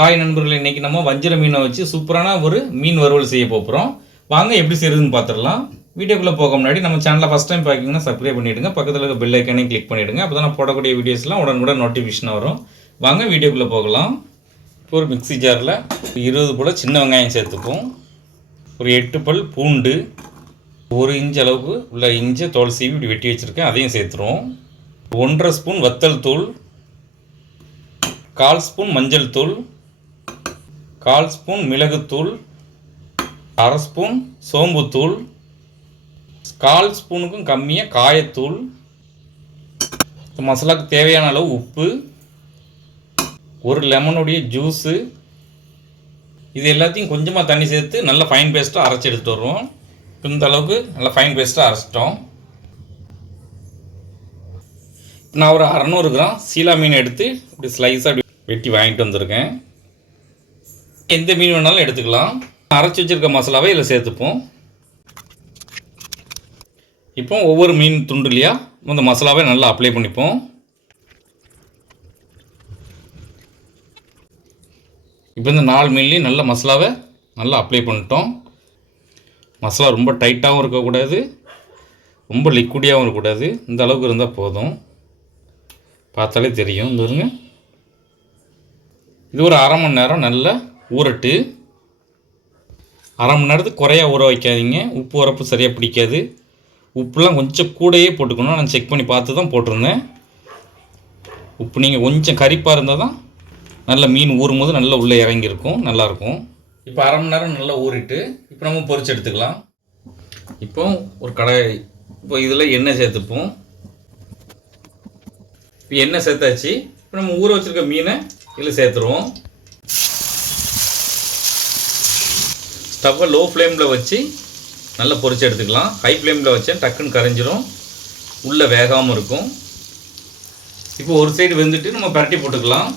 Hi நண்பர்கள் இன்றைக்கி நம்ம வஞ்சிர மீனை வச்சு சூப்பரான ஒரு மீன் வறுவல் செய்ய போகிறோம் வாங்க எப்படி செய்யுதுன்னு பார்த்துடலாம் வீடியோக்குள்ளே போக முன்னாடி நம்ம சேனலை ஃபஸ்ட் டைம் பார்க்கிங்கன்னா சப்ஸ்கிரைப் பண்ணிவிடுங்க பக்கத்தில் இருக்க பெல் ஐக்கனையும் கிளிக் பண்ணிவிடுங்க அப்போ தான் நான் போடக்கூடிய வீடியோஸ்லாம் உடனுக்குடன் நோட்டிஃபிகேஷன் வரும். வாங்க வீடியோக்குள்ளே போகலாம். ஒரு மிக்ஸி ஜாரில் இருபது போல் சின்ன வெங்காயம் சேர்த்துப்போம். ஒரு எட்டு பல் பூண்டு ஒரு இன்ச் அளவுக்கு உள்ள இஞ்சை தோல் சீவி இப்படி வெட்டி வச்சுருக்கேன். அதையும் சேர்த்துருவோம். ஒன்றரை ஸ்பூன் வத்தல் தூள் கால் ஸ்பூன் மஞ்சள் தூள் கால் ஸ்பூன் மிளகுத்தூள் அரை ஸ்பூன் சோம்புத்தூள் கால் ஸ்பூனுக்கும் கம்மியாக காயத்தூள் மசாலாவுக்கு தேவையான அளவு உப்பு ஒரு லெமனுடைய ஜூஸு இது எல்லாத்தையும் கொஞ்சமாக தண்ணி சேர்த்து நல்லா ஃபைன் பேஸ்ட்டாக அரைச்சி எடுத்துகிட்டு வருவோம். இந்த அளவுக்கு நல்லா ஃபைன் பேஸ்ட்டாக அரைச்சிட்டோம். நான் ஒரு அறநூறு கிராம் சீலா மீன் எடுத்து இப்படி ஸ்லைஸாக வெட்டி வாங்கிட்டு வந்திருக்கேன். எந்த மீன் வேணாலும் எடுத்துக்கலாம். அரைச்சி வச்சுருக்க மசாலாவை இதில் சேர்த்துப்போம். இப்போ ஒவ்வொரு மீன் துண்டுலையா அந்த மசாலாவை நல்லா அப்ளை பண்ணிப்போம். இப்போ இந்த நாலு மீன்லேயும் நல்ல மசாலாவை நல்லா அப்ளை பண்ணிட்டோம். மசாலா ரொம்ப டைட்டாகவும் இருக்கக்கூடாது. ரொம்ப லிக்விடியாகவும் இருக்கக்கூடாது. இந்த அளவுக்கு இருந்தால் போதும். பார்த்தாலே தெரியும். இந்த இது ஒரு அரை மணி நேரம் நல்லா ஊறட்டு. அரை மணி நேரத்துக்கு குறையா ஊற வைக்காதீங்க. உப்பு உரப்பு சரியாக பிடிக்காது. உப்புலாம் கொஞ்சம் கூடயே போட்டுக்கணும் நான் செக் பண்ணி பார்த்து தான் போட்டிருந்தேன். உப்பு நீங்கள் கொஞ்சம் கரிப்பாக இருந்தால் தான் நல்ல மீன் ஊறும் போது நல்லா உள்ளே இறங்கியிருக்கும் நல்லாயிருக்கும். இப்போ அரை மணி நேரம் நல்லா ஊறிட்டு இப்போ நம்ம பொறிச்சு எடுத்துக்கலாம். இப்போ ஒரு கடாய் இப்போ இதில் எண்ணெய் சேர்த்துப்போம். இப்போ எண்ணெய் சேர்த்தாச்சு. இப்போ நம்ம ஊற வச்சுருக்க மீனை இதில் சேர்த்துருவோம். ஸ்டவ்வை லோ ஃப்ளேமில் வச்சு நல்லா பொறிச்சு எடுத்துக்கலாம். ஹை ஃப்ளேமில் வச்சா டக்குன்னு கரைஞ்சிரும். உள்ளே வேகாமல் இருக்கும். இப்போ ஒரு சைடு வெந்துட்டு நம்ம பரட்டி போட்டுக்கலாம்.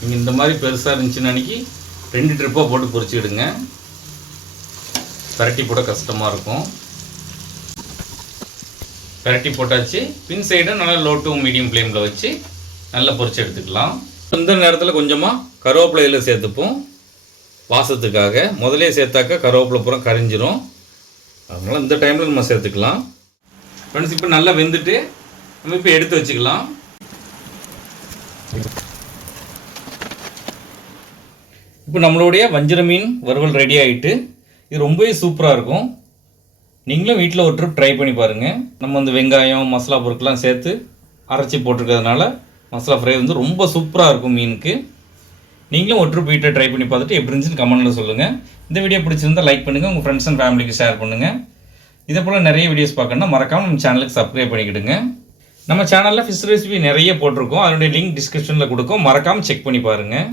நீங்கள் இந்த மாதிரி பெருசாக இருந்துச்சுன்னு அன்றைக்கி ரெண்டு ட்ரிப்பாக போட்டு பொரிச்சுக்கிடுங்க. பரட்டி போட கஷ்டமாக இருக்கும். பரட்டி போட்டாச்சு. பின் சைடும் நல்லா லோ டு மீடியம் ஃப்ளேமில் வச்சு நல்லா பொறிச்சு எடுத்துக்கலாம். இந்த நேரத்தில் கொஞ்சமாக கருவேப்பிலை இதில் சேர்த்துப்போம். வாசத்துக்காக. முதலே சேர்த்தாக்கா கருவேப்பிலை பூரா கரைஞ்சிரும். அதனால் இந்த டைமில் நம்ம சேர்த்துக்கலாம். ஃப்ரெண்ட்ஸ் இப்போ நல்லா வெந்துட்டு நம்ம இப்போ எடுத்து வச்சுக்கலாம். இப்போ நம்மளுடைய வஞ்சிர மீன் வறுவல் ரெடி ஆகிட்டு இது ரொம்பவே சூப்பராக இருக்கும். நீங்களும் வீட்டில் ஒரு ட்ரிப் ட்ரை பண்ணி பாருங்கள் நம்ம வந்து வெங்காயம் மசாலா பொருட்கள்லாம் சேர்த்து அரைச்சி போட்டிருக்கிறதுனால மசாலா ஃப்ரை வந்து ரொம்ப சூப்பராக இருக்கும் மீனுக்கு. நீங்களும் ஒற்று போயிட்டு ட்ரை பண்ணி பார்த்துட்டு எப்படி இருந்துச்சுன்னு கமெண்ட்டில் சொல்லுங்கள் இந்த வீடியோ பிடிச்சிருந்தா லைக் பண்ணுங்கள் உங்கள் ஃப்ரெண்ட்ஸ் அண்ட் ஃபேமிலிக்கு ஷேர் பண்ணுங்கள் இதே போல் நிறைய வீடியோஸ் பார்க்கணும்னா மறக்காமல் நம்ம சேனலுக்கு சப்ஸ்கிரைப் பண்ணிக்கிடுங்க. நம்ம சேனலில் ஃபிஷ் ரெசிபி நிறைய போட்டிருக்கோம். அதனுடைய லிங்க் டிஸ்கிரிப்ஷனில் கொடுக்கும். மறக்காமல் செக் பண்ணி பாருங்கள்